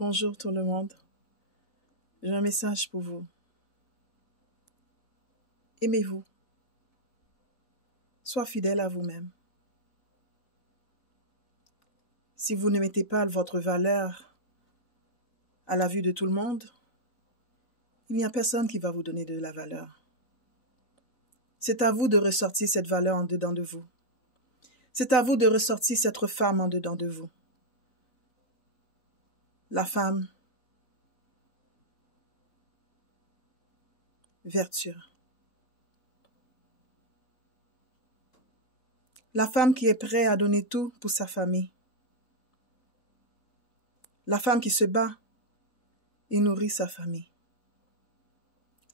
Bonjour tout le monde. J'ai un message pour vous. Aimez-vous. Sois fidèle à vous-même. Si vous ne mettez pas votre valeur à la vue de tout le monde, il n'y a personne qui va vous donner de la valeur. C'est à vous de ressortir cette valeur en dedans de vous. C'est à vous de ressortir cette femme en dedans de vous. La femme vertueuse. La femme qui est prête à donner tout pour sa famille. La femme qui se bat et nourrit sa famille.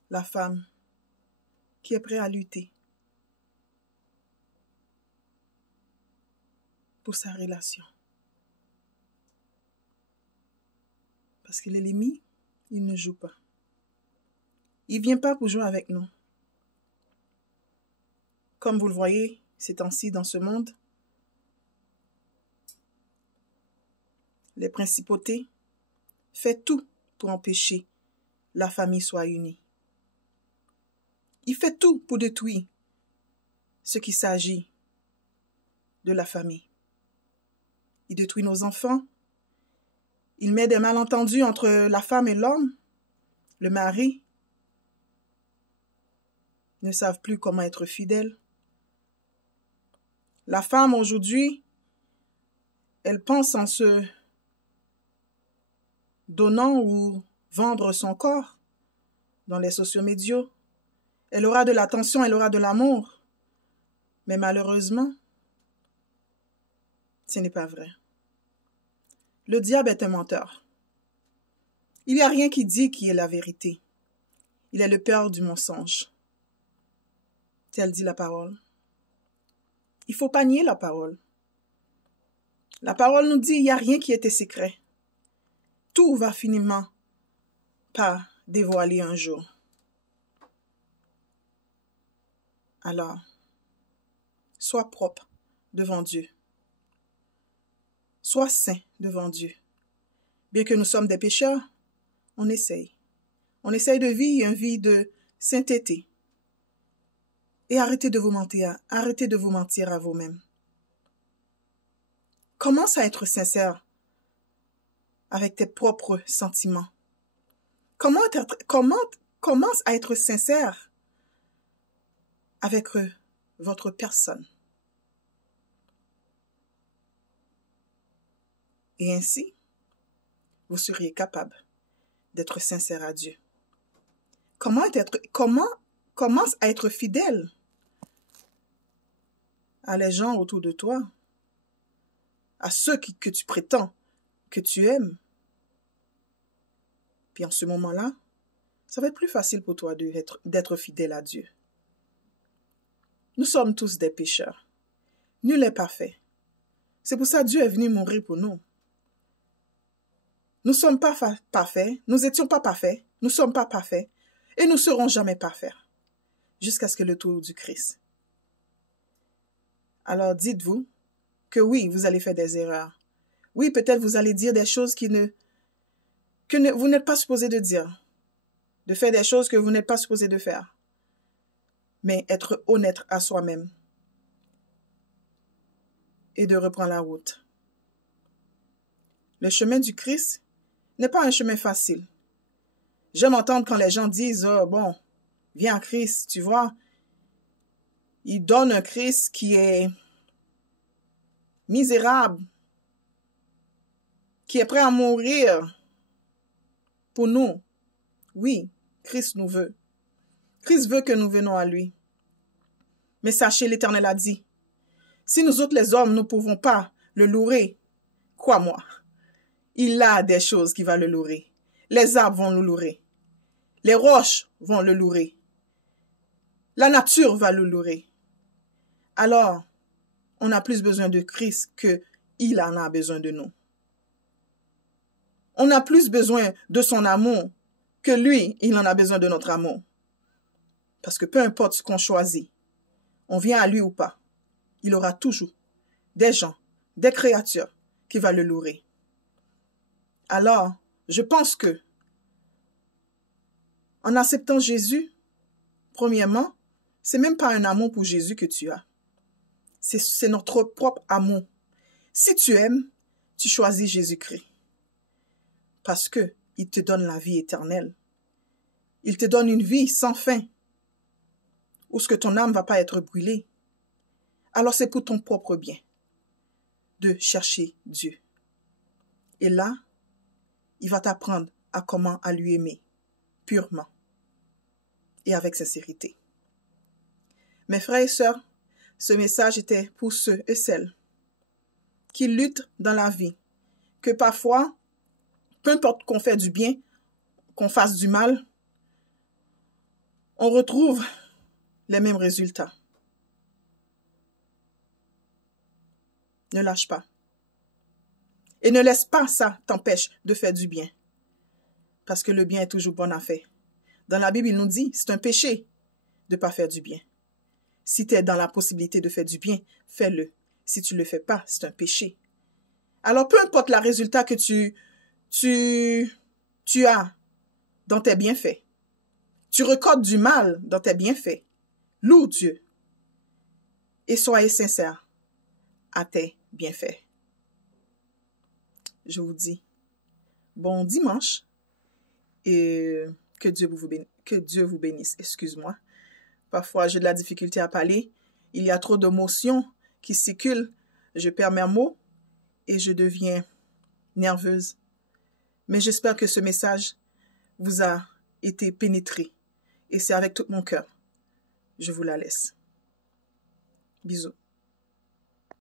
La femme qui est prête à lutter pour sa relation. Parce que l'ennemi, il ne joue pas. Il ne vient pas pour jouer avec nous. Comme vous le voyez ces temps-ci dans ce monde, les principautés font tout pour empêcher la famille soit unie. Il fait tout pour détruire ce qui s'agit de la famille. Il détruit nos enfants. Il met des malentendus entre la femme et l'homme. Le mari ne savent plus comment être fidèle. La femme aujourd'hui, elle pense en se donnant ou vendre son corps dans les sociaux médias. Elle aura de l'attention, elle aura de l'amour. Mais malheureusement, ce n'est pas vrai. Le diable est un menteur. Il n'y a rien qui dit qui est la vérité. Il est le père du mensonge. Telle dit la parole. Il ne faut pas nier la parole. La parole nous dit qu'il n'y a rien qui était secret. Tout va finalement par dévoiler un jour. Alors, sois propre devant Dieu. Sois saint devant Dieu. Bien que nous sommes des pécheurs, on essaye. On essaye de vivre une vie de sainteté. Et arrêtez de vous mentir. Arrêtez de vous mentir à vous-même. Commence à être sincère avec tes propres sentiments. Commence à être sincère avec votre personne. Et ainsi, vous seriez capable d'être sincère à Dieu. Commence à être fidèle à les gens autour de toi, à ceux que tu prétends que tu aimes. Puis en ce moment-là, ça va être plus facile pour toi d'être fidèle à Dieu. Nous sommes tous des pécheurs. Nul n'est parfait. C'est pour ça que Dieu est venu mourir pour nous. Nous ne sommes pas parfaits, nous n'étions pas parfaits, nous ne sommes pas parfaits et nous ne serons jamais parfaits jusqu'à ce que le tour du Christ. Alors dites-vous que oui, vous allez faire des erreurs. Oui, peut-être vous allez dire des choses vous n'êtes pas supposé de dire, de faire des choses que vous n'êtes pas supposé de faire. Mais être honnête à soi-même et de reprendre la route. Le chemin du Christ n'est pas un chemin facile. J'aime entendre quand les gens disent « Oh, bon, viens à Christ, tu vois. » Il donne un Christ qui est misérable, qui est prêt à mourir pour nous. Oui, Christ nous veut. Christ veut que nous venons à lui. Mais sachez, l'Éternel a dit, si nous autres les hommes, nous ne pouvons pas le louer, crois-moi, il a des choses qui vont le louer. Les arbres vont le louer. Les roches vont le louer. La nature va le louer. Alors, on a plus besoin de Christ qu'il en a besoin de nous. On a plus besoin de son amour que lui, il en a besoin de notre amour. Parce que peu importe ce qu'on choisit, on vient à lui ou pas, il aura toujours des gens, des créatures qui vont le louer. Alors, Je pense que, en acceptant Jésus, premièrement, c'est même pas un amour pour Jésus que tu as. C'est notre propre amour. Si tu aimes, tu choisis Jésus-Christ. Parce que il te donne la vie éternelle. Il te donne une vie sans fin, où ce que ton âme ne va pas être brûlée. Alors c'est pour ton propre bien de chercher Dieu. Et là, il va t'apprendre à comment à lui aimer purement et avec sincérité. Mes frères et sœurs, ce message était pour ceux et celles qui luttent dans la vie, que parfois, peu importe qu'on fait du bien, qu'on fasse du mal, on retrouve les mêmes résultats. Ne lâche pas. Et ne laisse pas ça t'empêche de faire du bien. Parce que le bien est toujours bon à faire. Dans la Bible, il nous dit, c'est un péché de ne pas faire du bien. Si tu es dans la possibilité de faire du bien, fais-le. Si tu ne le fais pas, c'est un péché. Alors, peu importe le résultat que tu as dans tes bienfaits, tu recordes du mal dans tes bienfaits, loue Dieu et soyez sincères à tes bienfaits. Je vous dis bon dimanche et que Dieu vous bénisse. Excuse-moi. Parfois, j'ai de la difficulté à parler. Il y a trop d'émotions qui circulent. Je perds mes mots et je deviens nerveuse. Mais j'espère que ce message vous a été pénétré. Et c'est avec tout mon cœur. Je vous la laisse. Bisous.